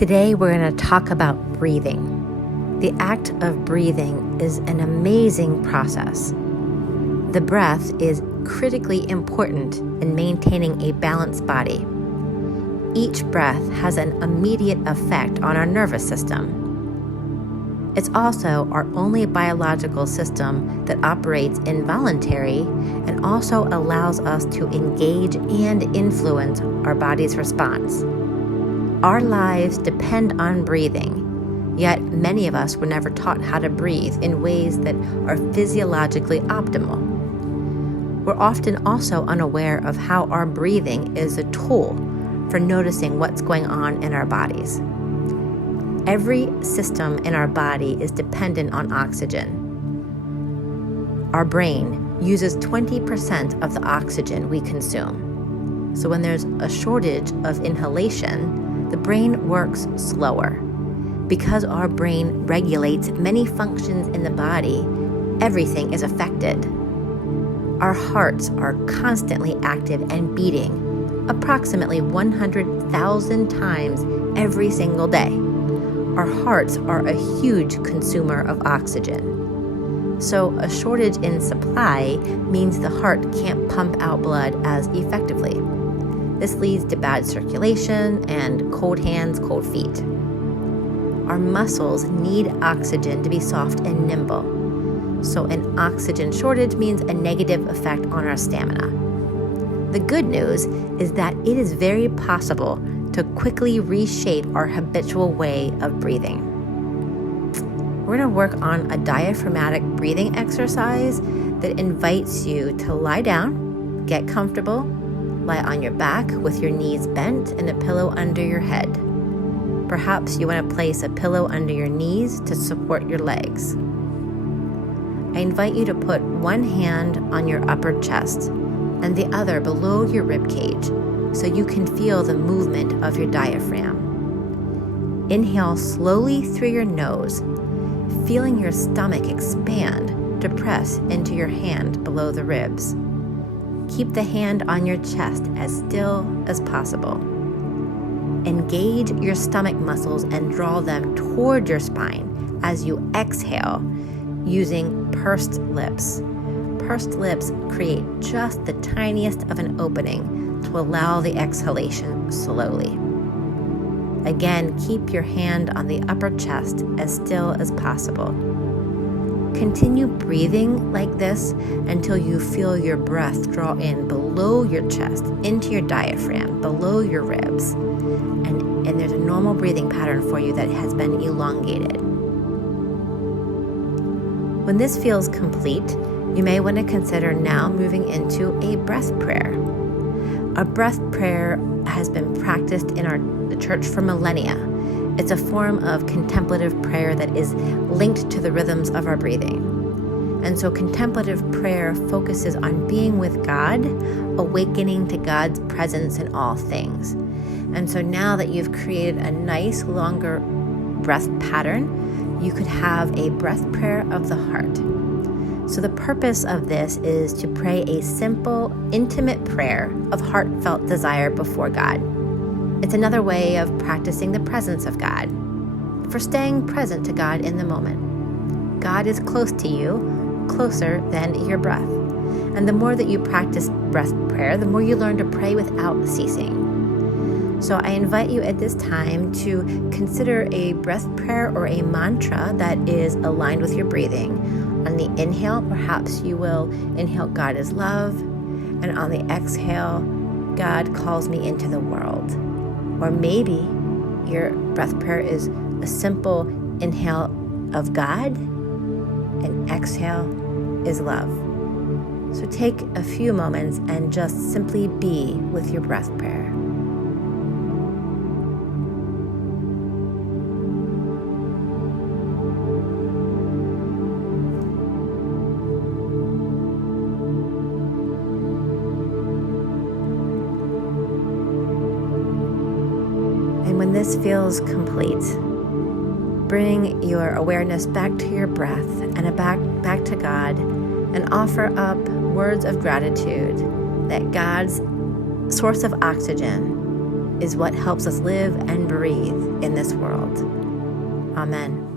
Today we're going to talk about breathing. The act of breathing is an amazing process. The breath is critically important in maintaining a balanced body. Each breath has an immediate effect on our nervous system. It's also our only biological system that operates involuntary and also allows us to engage and influence our body's response. Our lives depend on breathing, yet many of us were never taught how to breathe in ways that are physiologically optimal. We're often also unaware of how our breathing is a tool for noticing what's going on in our bodies. Every system in our body is dependent on oxygen. Our brain uses 20% of the oxygen we consume. So when there's a shortage of inhalation, the brain works slower. Because our brain regulates many functions in the body, everything is affected. Our hearts are constantly active and beating approximately 100,000 times every single day. Our hearts are a huge consumer of oxygen. So a shortage in supply means the heart can't pump out blood as effectively. This leads to bad circulation and cold hands, cold feet. Our muscles need oxygen to be soft and nimble. So an oxygen shortage means a negative effect on our stamina. The good news is that it is very possible to quickly reshape our habitual way of breathing. We're going to work on a diaphragmatic breathing exercise that invites you to lie down, get comfortable, lie on your back with your knees bent and a pillow under your head. Perhaps you want to place a pillow under your knees to support your legs. I invite you to put one hand on your upper chest and the other below your rib cage so you can feel the movement of your diaphragm. Inhale slowly through your nose, feeling your stomach expand to press into your hand below the ribs. Keep the hand on your chest as still as possible. Engage your stomach muscles and draw them toward your spine as you exhale using pursed lips. Pursed lips create just the tiniest of an opening to allow the exhalation slowly. Again, keep your hand on the upper chest as still as possible. Continue breathing like this until you feel your breath draw in below your chest, into your diaphragm, below your ribs. And there's a normal breathing pattern for you that has been elongated. When this feels complete, you may want to consider now moving into a breath prayer. A breath prayer has been practiced in the church for millennia. It's a form of contemplative prayer that is linked to the rhythms of our breathing. And so contemplative prayer focuses on being with God, awakening to God's presence in all things. And so now that you've created a nice, longer breath pattern, you could have a breath prayer of the heart. So the purpose of this is to pray a simple, intimate prayer of heartfelt desire before God. It's another way of practicing the presence of God, for staying present to God in the moment. God is close to you, closer than your breath. And the more that you practice breath prayer, the more you learn to pray without ceasing. So I invite you at this time to consider a breath prayer or a mantra that is aligned with your breathing. On the inhale, perhaps you will inhale, God is love. And on the exhale, God calls me into the world. Or maybe your breath prayer is a simple inhale of God and exhale is love. So take a few moments and just simply be with your breath prayer. And when this feels complete, bring your awareness back to your breath and back to God, and offer up words of gratitude that God's source of oxygen is what helps us live and breathe in in this world. Amen.